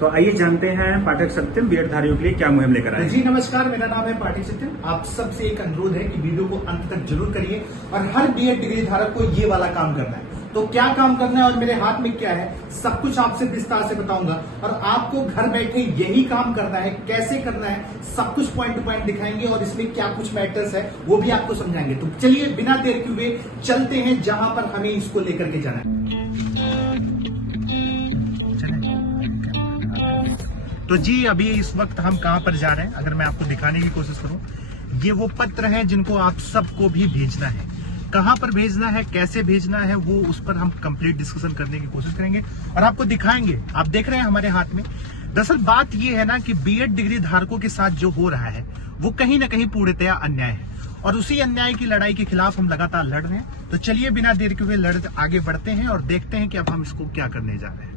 तो आइए जानते हैं पाठक सत्यम बीएड धारियों के लिए क्या मुहिम लेकर आए। जी नमस्कार, मेरा नाम है पाठक सत्यम। आप सबसे एक अनुरोध है कि वीडियो को अंत तक जरूर करिए और हर बीएड डिग्री धारक को ये वाला काम करना है। तो क्या काम करना है और मेरे हाथ में क्या है, सब कुछ आपसे विस्तार से बताऊंगा और आपको घर बैठे यही काम करना है। कैसे करना है सब कुछ पॉइंट टू पॉइंट दिखाएंगे और इसमें क्या कुछ मैटर्स है वो भी आपको समझाएंगे। तो चलिए बिना देर किए हुए चलते हैं जहां पर हमें इसको लेकर के जाना है। तो जी अभी इस वक्त हम कहां पर जा रहे हैं, अगर मैं आपको दिखाने की कोशिश करूं, ये वो पत्र हैं जिनको आप सबको भी भेजना है। कहां पर भेजना है, कैसे भेजना है, वो उस पर हम कंप्लीट डिस्कशन करने की कोशिश करेंगे और आपको दिखाएंगे। आप देख रहे हैं हमारे हाथ में। दरअसल बात ये है ना कि बीएड डिग्री धारकों के साथ जो हो रहा है वो कहीं ना कहीं पूर्णतया अन्याय है और उसी अन्याय की लड़ाई के खिलाफ हम लगातार लड़ रहे हैं। तो चलिए बिना देर के हुए आगे बढ़ते हैं और देखते हैं कि अब हम इसको क्या करने जा रहे हैं।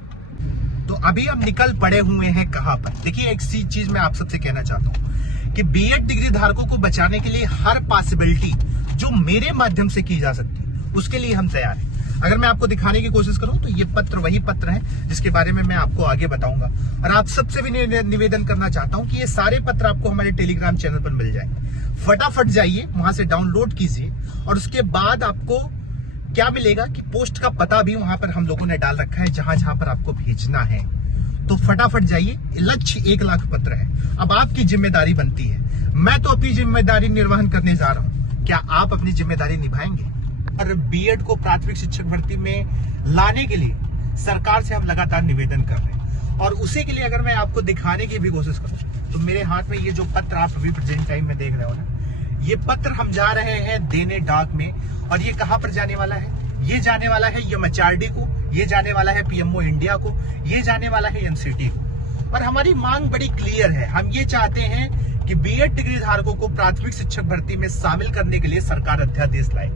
तो अभी हम निकल पड़े हुए हैं कहां पर। देखिए एक चीज मैं आप सबसे कहना चाहता हूं कि बीएड डिग्री धारकों को बचाने के लिए हर पॉसिबिलिटी जो मेरे माध्यम से की जा सकती है उसके लिए हम तैयार हैं। अगर मैं आपको दिखाने की कोशिश करूं तो ये पत्र वही पत्र है जिसके बारे में मैं आपको आगे बताऊंगा और आप सबसे भी निवेदन करना चाहता हूं कि ये सारे पत्र आपको हमारे टेलीग्राम चैनल पर मिल जाएंगे। फटाफट जाइए वहां से डाउनलोड कीजिए और उसके बाद आपको क्या मिलेगा कि पोस्ट का पता भी वहां पर हम लोगों ने डाल रखा है जहां जहां पर आपको भेजना है। तो फटाफट जाइए। लक्ष्य 1 लाख पत्र है। अब आपकी जिम्मेदारी बनती है। मैं तो अपनी जिम्मेदारी निर्वहन करने जा रहा हूं, क्या आप अपनी जिम्मेदारी निभाएंगे? और बीएड को प्राथमिक शिक्षक भर्ती में लाने के लिए सरकार से हम लगातार निवेदन कर रहे हैं और उसी के लिए अगर मैं आपको दिखाने की भी कोशिश करूं तो मेरे हाथ में ये जो पत्र आप अभी प्रेजेंट टाइम में देख रहे हो ना, ये पत्र हम जा रहे हैं देने डाक में। और ये कहां पर जाने वाला है? ये जाने वाला है एमएचआरडी को, ये जाने वाला है पीएमओ इंडिया को, ये जाने वाला है एनसीटी को। और हमारी मांग बड़ी क्लियर है। हम ये चाहते हैं कि बीएड डिग्री धारकों को प्राथमिक शिक्षक भर्ती में शामिल करने के लिए सरकार अध्यादेश लाए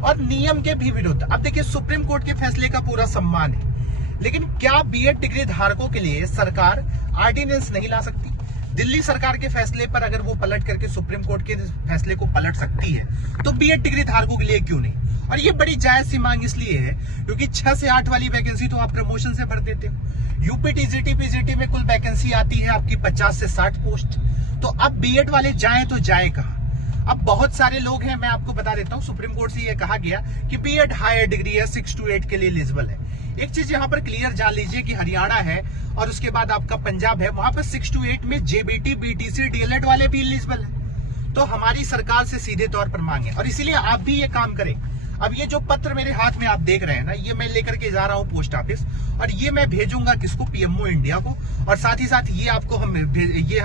और नियम के भी विरुद्ध। अब देखिए सुप्रीम कोर्ट के फैसले का पूरा सम्मान है, लेकिन क्या बीएड डिग्री धारकों के लिए सरकार ऑर्डिनेंस नहीं ला सकती? दिल्ली सरकार के फैसले पर अगर वो पलट करके सुप्रीम कोर्ट के फैसले को पलट सकती है तो बीएड डिग्री धारकों के लिए क्यों नहीं? और ये बड़ी जायज सी मांग इसलिए है क्योंकि 6 से 8 वाली वैकेंसी तो आप प्रमोशन से भर देते हो। यूपी टीजीटी पीजीटी में कुल वैकेंसी आती है आपकी 50 से 60 पोस्ट। तो अब बीएड वाले जाएं तो जाए कहां? अब बहुत सारे लोग हैं, मैं आपको बता देता हूं, सुप्रीम कोर्ट से यह कहा गया कि बीएड हायर डिग्री है, 6 to 8 के लिए एलिजिबल है। एक चीज यहां पर क्लियर जान लीजिए कि हरियाणा है और उसके बाद आपका पंजाब है, वहां पर 6 to 8 में जेबीटी बीटीसी डीएलएड वाले भी एलिजिबल है। तो हमारी सरकार से सीधे तौर पर मांग है और इसीलिए आप भी ये काम करें। अब ये जो पत्र मेरे हाथ में आप देख रहे हैं ना, ये मैं लेकर के जा रहा हूं पोस्ट ऑफिस और ये मैं भेजूंगा किसको? पीएमओ इंडिया को। और साथ ही साथ ये आपको हम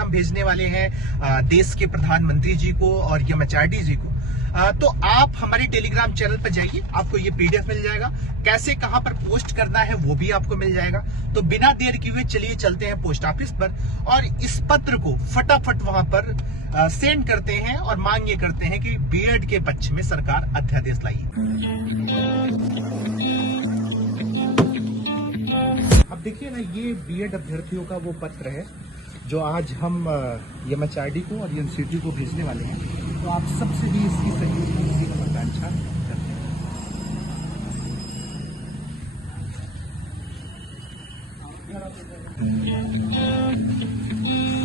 भेजने वाले हैं देश के प्रधानमंत्री जी को और एमएचआरडी जी को। तो आप हमारे टेलीग्राम चैनल पर जाइए, आपको ये पीडीएफ मिल जाएगा। कैसे कहां पर पोस्ट करना है वो भी आपको मिल जाएगा। तो बिना देर किए हुए चलिए चलते हैं पोस्ट ऑफिस पर और इस पत्र को फटाफट वहां पर सेंड करते हैं और मांग ये करते हैं कि बीएड के पक्ष में सरकार अध्यादेश लाइए। अब देखिए ना, ये बीएड अभ्यर्थियों का वो पत्र है जो आज हम एमएचआरडी को और एनसीटी को भेजने वाले हैं। तो आप सबसे भी इसकी सहयोग की हम आकांक्षा करते हैं।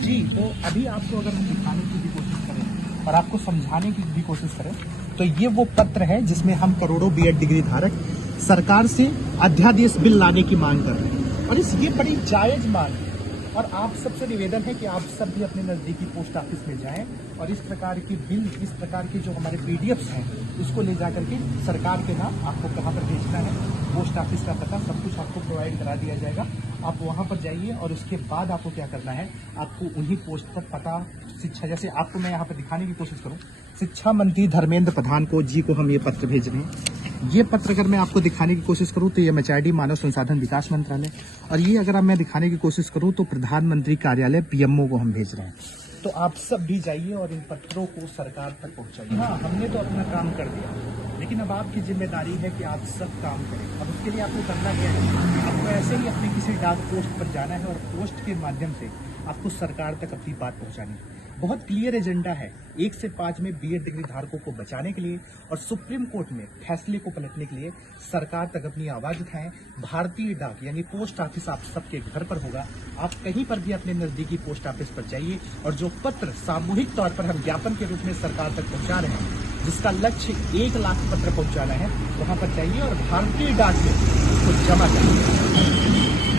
जी तो अभी आपको अगर हम दिखाने की भी कोशिश करें और आपको समझाने की भी कोशिश करें तो ये वो पत्र है जिसमें हम करोड़ों बीएड डिग्री धारक सरकार से अध्यादेश बिल लाने की मांग कर रहे हैं और ये बड़ी जायज मांग है। और आप सबसे निवेदन है कि आप सब भी अपने नजदीकी पोस्ट ऑफिस में जाएं और इस प्रकार की बिल, इस प्रकार के जो हमारे पीडीएफ्स हैं उसको ले जाकर के सरकार के नाम आपको कहां पर भेजना है, पोस्ट ऑफिस का पता सब कुछ आपको प्रोवाइड करा दिया जाएगा। आप वहां पर जाइए और उसके बाद आपको क्या करना है, आपको उन्हीं पोस्ट पर पता शिक्षा, जैसे आपको मैं यहाँ पर दिखाने की कोशिश करूँ, शिक्षा मंत्री धर्मेंद्र प्रधान को जी को हम ये पत्र भेज रहे हैं। ये पत्र अगर मैं आपको दिखाने की कोशिश करूं तो ये एमएचआरडी मानव संसाधन विकास मंत्रालय और ये अगर मैं दिखाने की कोशिश करूं तो प्रधानमंत्री कार्यालय पीएमओ को हम भेज रहे हैं। तो आप सब भी जाइए और इन पत्रों को सरकार तक पहुंचाइए। हाँ, हमने तो अपना काम कर दिया, लेकिन अब आपकी जिम्मेदारी है कि आप सब काम करें। अब उसके लिए आपको करना क्या है, आपको ऐसे ही अपने किसी डाक पोस्ट पर जाना है और पोस्ट के माध्यम से आपको सरकार तक अपनी बात पहुंचानी है। बहुत क्लियर एजेंडा है 1 से 5 में बीएड डिग्री धारकों को बचाने के लिए और सुप्रीम कोर्ट में फैसले को पलटने के लिए सरकार तक अपनी आवाज उठाएं। भारतीय डाक यानी पोस्ट ऑफिस आप सबके घर पर होगा। आप कहीं पर भी अपने नजदीकी पोस्ट ऑफिस पर जाइए और जो पत्र सामूहिक तौर पर हम ज्ञापन के रूप में सरकार तक पहुंचा रहे हैं, जिसका लक्ष्य 1 लाख पत्र पहुंचाना है, वहां पर जाइए और भारतीय डाक में उसको जमा करिए।